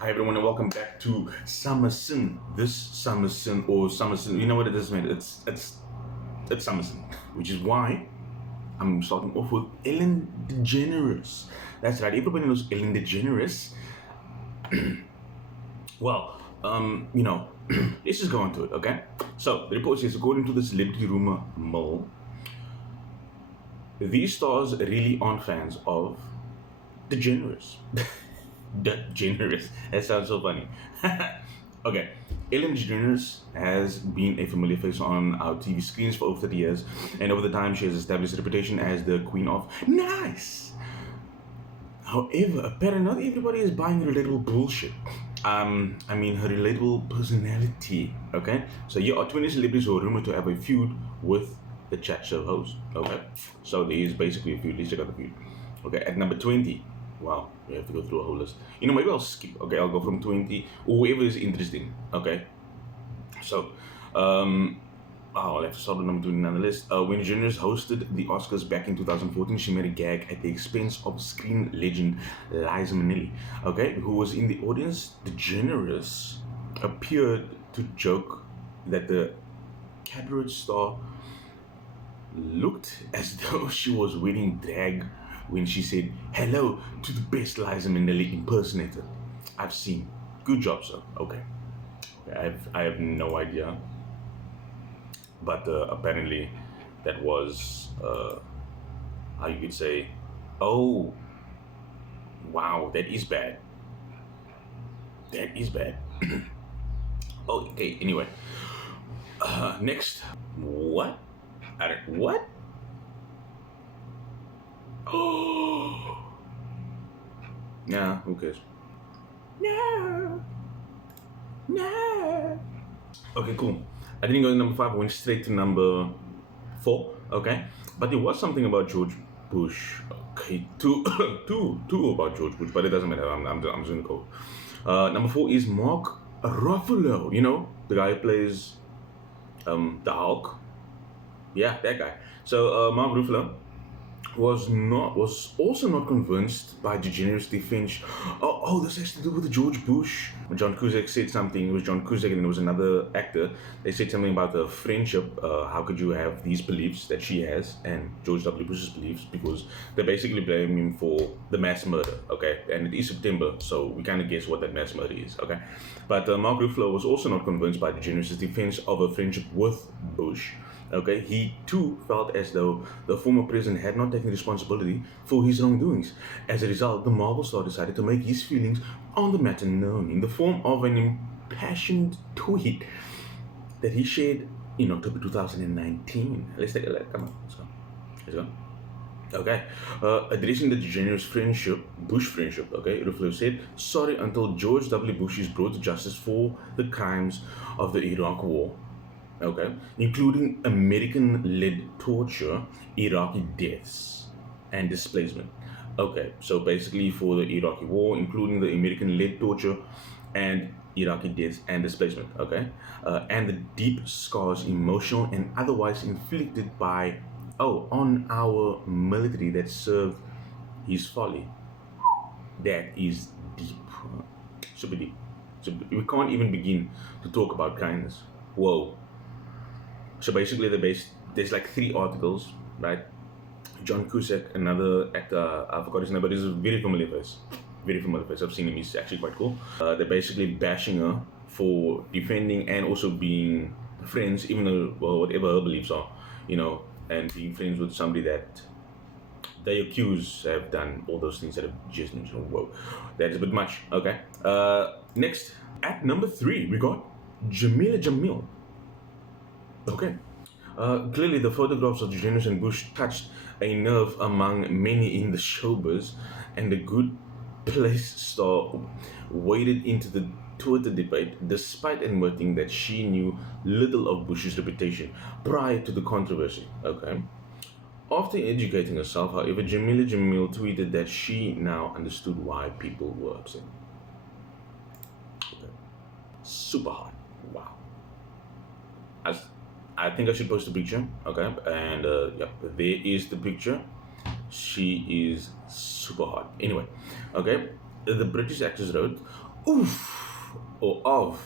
Hi everyone and welcome back to Summerson. This Summerson or Summerson, you know what it is, man? It's Summerson, which is why I'm starting off with Ellen DeGeneres. That's right, everybody knows Ellen DeGeneres. Well, let's just go on to it, okay? So the report says, according to the celebrity rumor mill, these stars really aren't fans of DeGeneres. DeGeneres. That sounds so funny. Okay, Ellen DeGeneres has been a familiar face on our TV screens for over 30 years, and over the time she has established a reputation as the queen of nice. However, apparently not everybody is buying relatable bullshit. Her relatable personality. Okay, so here are 20 celebrities who are rumored to have a feud with the chat show host. Okay, so there is basically a feud. Let's check out the feud. Okay, at number 20. Wow, we have to go through a whole list. Maybe I'll skip. Okay, I'll go from 20. Whoever is interesting. Okay. So, I'll have to start with number 20 on the list. When Jenner hosted the Oscars back in 2014, she made a gag at the expense of screen legend Liza Minnelli. Okay, who was in the audience. DeGeneres appeared to joke that the cabaret star looked as though she was wearing drag when she said hello to the best Liza Minnelli impersonator I've seen. Good job, sir. Okay. I have no idea, but apparently that was how you could say, oh, wow, that is bad. That is bad. Okay. Anyway, next, what? What? Oh, nah, who cares? No. Okay, cool. I didn't go to number 5. I went straight to number 4. Okay, but there was something about George Bush. Okay, two about George Bush, but it doesn't matter. I'm just gonna go. Number 4 is Mark Ruffalo. You know, the guy who plays the Hulk. Yeah, that guy. So Mark Ruffalo was also not convinced by DeGeneres' defense. Oh, this has to do with George Bush. When John Cusack said something, it was John Cusack and there was another actor. They said something about the friendship. How could you have these beliefs that she has and George W. Bush's beliefs? Because they basically blame him for the mass murder. Okay, and it is September, so we kind of guess what that mass murder is. Okay, but Mark Ruffalo was also not convinced by DeGeneres' defense of a friendship with Bush. Okay, he too felt as though the former president had not taken responsibility for his wrongdoings. As a result, the Marvel star decided to make his feelings on the matter known in the form of an impassioned tweet that he shared in October 2019. Let's take a look. Come on, let's go. Okay, addressing the DeGeneres Bush friendship, okay, Ruffalo said, sorry until George W. Bush is brought to justice for the crimes of the Iraq War. Okay, including American-led torture, Iraqi deaths, and displacement. Okay, so basically for the Iraqi war, including the American-led torture and Iraqi deaths and displacement. Okay, and the deep scars, emotional and otherwise inflicted by, on our military that served his folly. That is deep, super deep. So we can't even begin to talk about kindness. Whoa. So basically, there's like 3 articles, right? John Cusack, another actor, I forgot his name, but he's a very familiar face. Very familiar face. I've seen him. He's actually quite cool. They're basically bashing her for defending and also being friends, even though, well, whatever her beliefs are, and being friends with somebody that they accuse have done all those things that have just mentioned. Whoa, that is a bit much. Okay. Next, at number 3, we got Jamila Jamil. Okay. Clearly, the photographs of DeGeneres and Bush touched a nerve among many in the showbiz, and the Good Place star waded into the Twitter debate despite admitting that she knew little of Bush's reputation prior to the controversy. Okay. After educating herself, however, Jamila Jamil tweeted that she now understood why people were upset. Okay. Super hot. Wow. I think I should post a picture, okay? And there is the picture. She is super hot. Anyway, okay? The British actress wrote, oof, or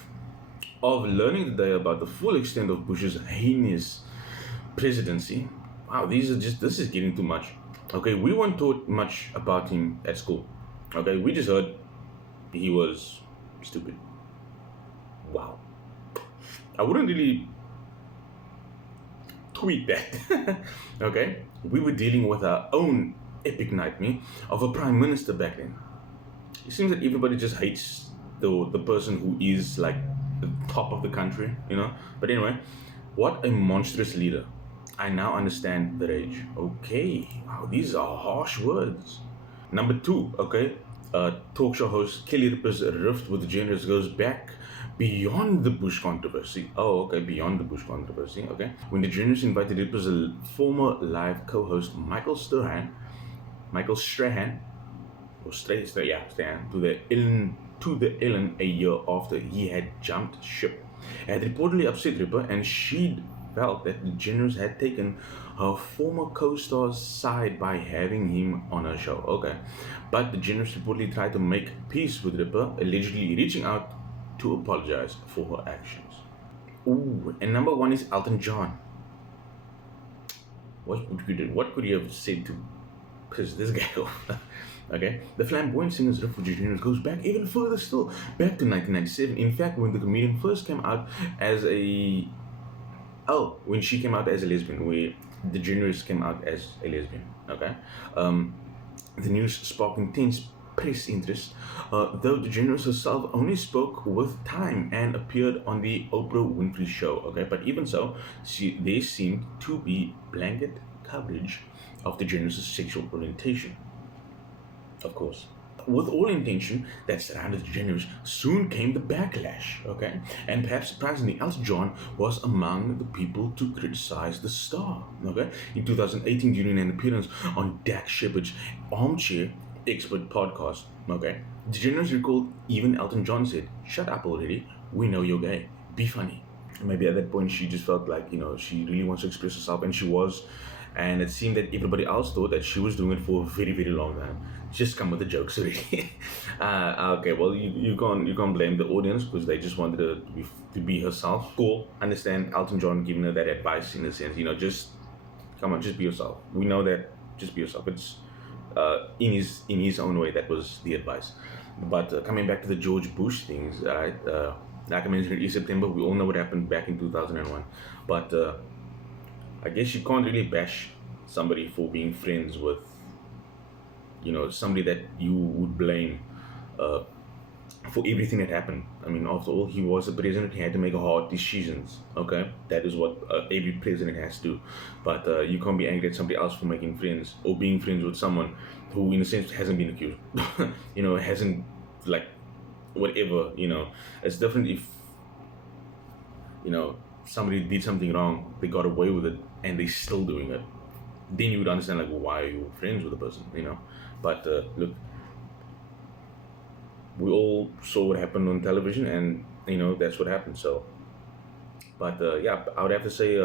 of learning today about the full extent of Bush's heinous presidency. Wow, this is getting too much. Okay, we weren't taught much about him at school. Okay, we just heard he was stupid. Wow. I wouldn't really tweet that. Okay, we were dealing with our own epic nightmare of a prime minister back then. It seems that everybody just hates the person who is like the top of the country, you know. But anyway, what a monstrous leader. I now understand the rage. Okay, wow, these are harsh words. Number two, okay, talk show host Kelly Ripa's rift with the generals goes back beyond the Bush controversy. Oh, okay, beyond the Bush controversy, okay. When the generals invited Ripa's former live co-host Michael Strahan, or Strahan, to the Ellen a year after he had jumped ship, had reportedly upset Ripper, and she'd felt that the generals had taken her former co-star's side by having him on her show. Okay, but the generals reportedly tried to make peace with Ripper, allegedly reaching out to apologize for her actions. Ooh, and number one is Elton John. What could you have said to piss this guy off? Okay, the flamboyant singer's riff for Generals goes back even further still, back to 1997. In fact, when the comedian first came out as when she came out as a lesbian, where the Generals came out as a lesbian. Okay, the news sparked intense press interest, though the Generals herself only spoke with Time and appeared on the Oprah Winfrey Show. Okay, but even so, there seemed to be blanket coverage of the Generals' sexual orientation. Of course, with all intention that surrounded the Generals, soon came the backlash, okay? And perhaps surprisingly, Elton John was among the people to criticize the star, okay? In 2018, during an appearance on Dak Shepard's Armchair Expert podcast, okay? The Generals recalled even Elton John said, "Shut up already, we know you're gay, be funny." Maybe at that point she just felt like, she really wants to express herself, and she was. And it seemed that everybody else thought that she was doing it for a very, very long time. Just come with the jokes already. Okay, well, you can't blame the audience because they just wanted her to be herself. Cool, understand Elton John giving her that advice in a sense. Just come on, just be yourself. We know that, just be yourself. It's in his own way, that was the advice. But coming back to the George Bush things, right? Like I mentioned in September, we all know what happened back in 2001. But I guess you can't really bash somebody for being friends with, somebody that you would blame for everything that happened. I mean, after all, he was a president. He had to make hard decisions. Okay, that is what every president has to do. But you can't be angry at somebody else for making friends or being friends with someone who, in a sense, hasn't been accused. Hasn't like whatever. It's different if somebody did something wrong, they got away with it, and they're still doing it. Then you would understand, like, well, why are you friends with the person, But look, we all saw what happened on television, and that's what happened. So, but yeah, I would have to say,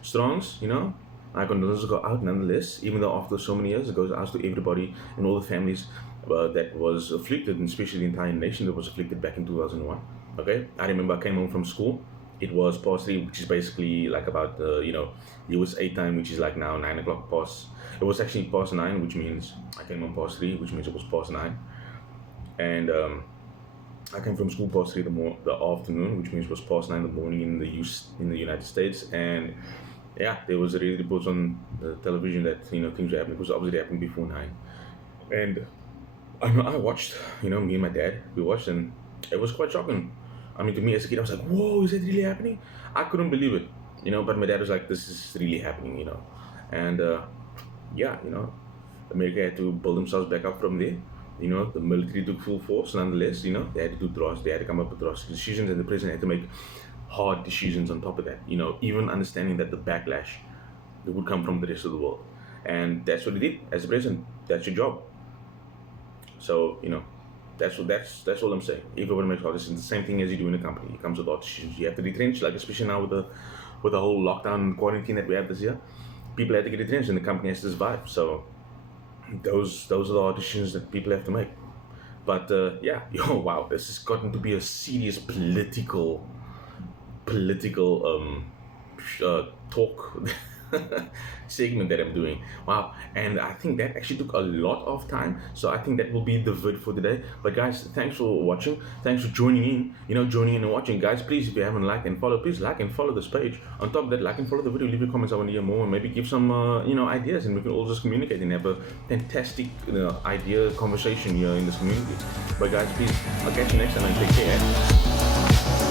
Strongs, our condolences go out nonetheless. Even though after so many years, it goes out to everybody and all the families that was afflicted, and especially the entire nation that was afflicted back in 2001. Okay, I remember I came home from school. It was past 3, which is basically like about USA time, which is like now 9 o'clock past. It was actually past 9, which means I came home past 3, which means it was past 9. And I came from school past 3 the afternoon, which means it was past 9 in the morning in the United States. And yeah, there was already reports on the television that things were happening, because obviously it happened before 9. And I watched, me and my dad, we watched, and it was quite shocking. I mean, to me as a kid, I was like, whoa, is that really happening? I couldn't believe it, but my dad was like, this is really happening, And yeah, America had to build themselves back up from there. The military took full force nonetheless, they had to they had to come up with drastic decisions, and the president had to make hard decisions on top of that, even understanding that the backlash that would come from the rest of the world. And that's what he did as a president. That's your job. So, that's all I'm saying. Everybody makes hard decisions. The same thing as you do in a company. It comes with hard decisions. You have to retrench, like especially now with the whole lockdown and quarantine that we have this year. People have to get retrenched, and the company has to survive. So those are the hard decisions that people have to make. But yeah, yo, wow, this has gotten to be a serious political talk segment that I'm doing. Wow, and I think that actually took a lot of time. So I think that will be the vid for today. But guys, thanks for watching. Thanks for joining in. Joining in and watching. Guys, please, if you haven't liked and followed, please like and follow this page. On top of that, like and follow the video. Leave your comments. I want to hear more, and maybe give some ideas, and we can all just communicate and have a fantastic idea conversation here in this community. But guys, please, I'll catch you next time and take care.